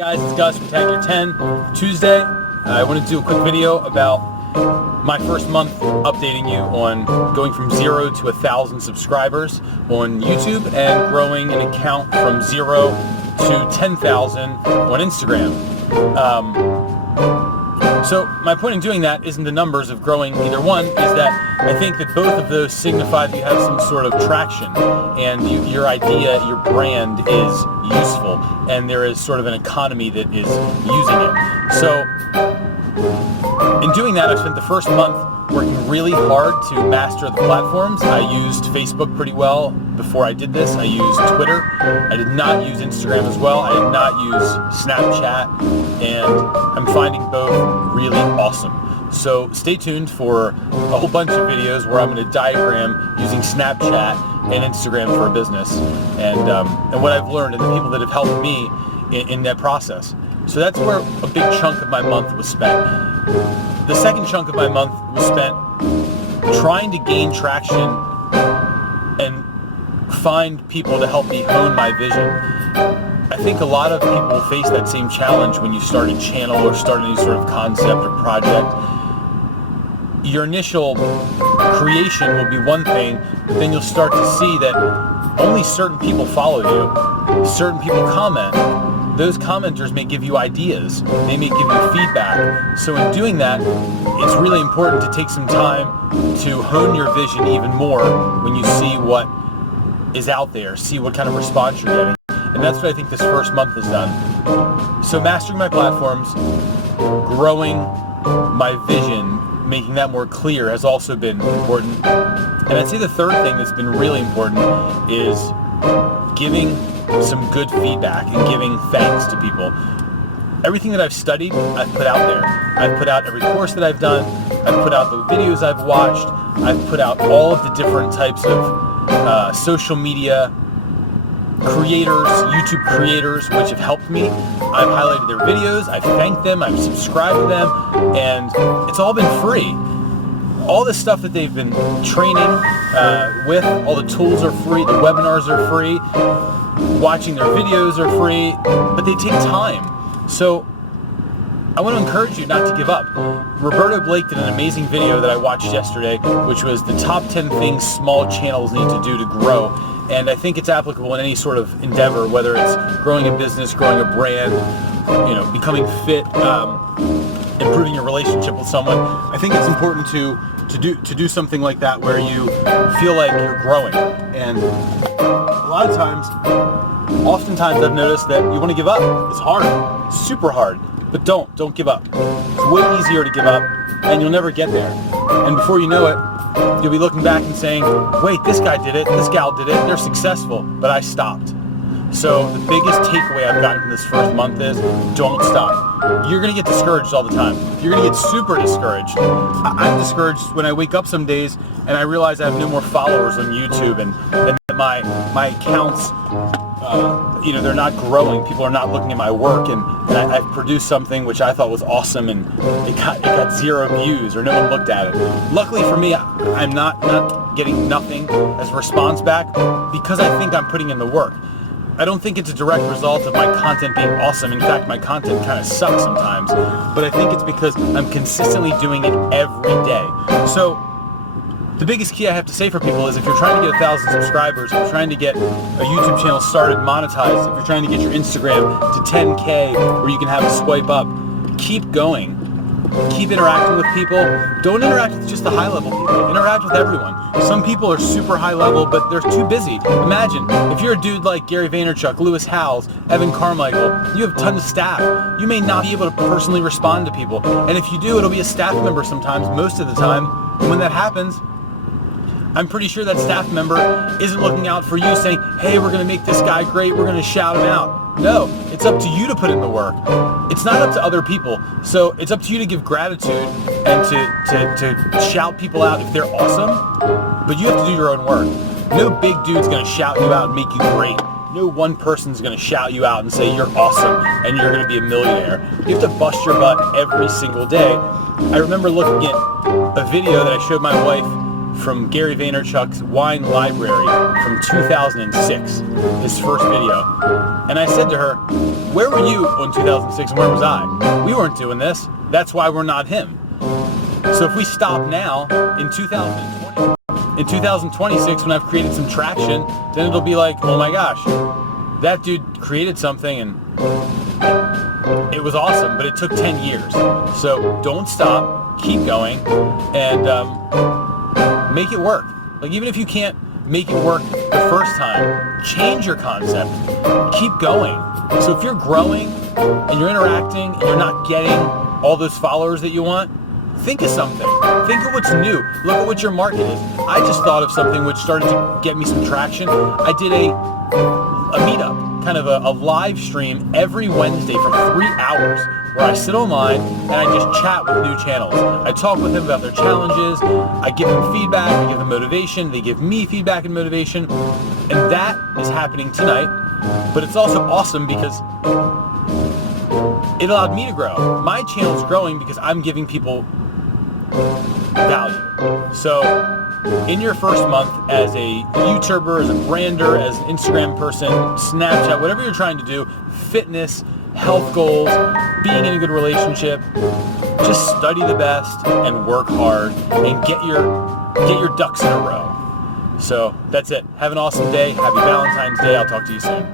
Guys, it's Gus from Tag Your 10. Tuesday, I want to do a quick video about my first month updating you on going from 0 to 1,000 subscribers on YouTube and growing an account from 0 to 10,000 on Instagram. So my point in doing that isn't the numbers of growing either one, is that I think that both of those signify that you have some sort of traction and your idea, your brand is useful and there is sort of an economy that is using it. So in doing that, I've spent the first month working really hard to master the platforms. I used Facebook pretty well before I did this. I used Twitter. I did not use Instagram as well. I did not use Snapchat, and I'm finding both really awesome. So stay tuned for a whole bunch of videos where I'm going to diagram using Snapchat and Instagram for a business and what I've learned and the people that have helped me in that process. So that's where a big chunk of my month was spent. The second chunk of my month was spent trying to gain traction and find people to help me hone my vision. I think a lot of people face that same challenge when you start a channel or start any sort of concept or project. Your initial creation will be one thing, but then you'll start to see that only certain people follow you, certain people comment. Those commenters may give you ideas, they may give you feedback. So in doing that, it's really important to take some time to hone your vision even more when you see what is out there, see what kind of response you're getting. And that's what I think this first month has done. So mastering my platforms, growing my vision, making that more clear has also been important. And I'd say the third thing that's been really important is giving some good feedback and giving thanks to people. Everything that I've studied, I've put out there. I've put out every course that I've done. I've put out the videos I've watched. I've put out all of the different types of social media creators, YouTube creators, which have helped me. I've highlighted their videos. I've thanked them. I've subscribed to them. And it's all been free. All the stuff that they've been training with, all the tools are free. The webinars are free. Watching their videos are free, but they take time. So I want to encourage you not to give up. Roberto Blake did an amazing video that I watched yesterday, which was the top 10 things small channels need to do to grow. And I think it's applicable in any sort of endeavor, whether it's growing a business, growing a brand, becoming fit, improving your relationship with someone. I think it's important to do something like that where you feel like you're growing. And a lot of times, oftentimes I've noticed that you want to give up. It's hard, it's super hard, but don't give up. It's way easier to give up and you'll never get there. And before you know it, you'll be looking back and saying, wait, this guy did it, this gal did it, they're successful, but I stopped. So the biggest takeaway I've gotten from this first month is don't stop. You're going to get discouraged all the time. You're going to get super discouraged. I'm discouraged when I wake up some days and I realize I have no more followers on YouTube and my accounts, they're not growing. People are not looking at my work, and I've produced something which I thought was awesome and it got 0 views or no one looked at it. Luckily for me, I'm not getting nothing as a response back because I think I'm putting in the work. I don't think it's a direct result of my content being awesome. In fact, my content kind of sucks sometimes, but I think it's because I'm consistently doing it every day. So the biggest key I have to say for people is if you're trying to get 1,000 subscribers, if you're trying to get a YouTube channel started, monetized, if you're trying to get your Instagram to 10K where you can have a swipe up, keep going. Keep interacting with people. Don't interact with just the high level people. Interact with everyone. Some people are super high level, but they're too busy. Imagine, if you're a dude like Gary Vaynerchuk, Lewis Howes, Evan Carmichael, you have tons of staff. You may not be able to personally respond to people. And if you do, it'll be a staff member sometimes, most of the time. And when that happens, I'm pretty sure that staff member isn't looking out for you saying, hey, we're going to make this guy great, we're going to shout him out. No, it's up to you to put in the work. It's not up to other people. So it's up to you to give gratitude and to shout people out if they're awesome, but you have to do your own work. No big dude's going to shout you out and make you great. No one person's going to shout you out and say you're awesome and you're going to be a millionaire. You have to bust your butt every single day. I remember looking at a video that I showed my wife from Gary Vaynerchuk's Wine Library from 2006, his first video. And I said to her, where were you in 2006 and where was I? We weren't doing this. That's why we're not him. So if we stop now in 2026 when I've created some traction, then it'll be like, oh my gosh, that dude created something and it was awesome, but it took 10 years. So don't stop, keep going, and make it work. Like, even if you can't make it work the first time, change your concept, keep going. So if you're growing and you're interacting and you're not getting all those followers that you want, think of something. Think of what's new. Look at what your market is. I just thought of something which started to get me some traction. I did a meetup, kind of a live stream every Wednesday for 3 hours, where I sit online and I just chat with new channels. I talk with them about their challenges, I give them feedback, I give them motivation, they give me feedback and motivation, and that is happening tonight. But it's also awesome because it allowed me to grow. My channel's growing because I'm giving people value. So in your first month as a YouTuber, as a brander, as an Instagram person, Snapchat, whatever you're trying to do, fitness, health goals, being in a good relationship, just study the best and work hard and get your ducks in a row. So that's it. Have an awesome day. Happy Valentine's Day. I'll talk to you soon.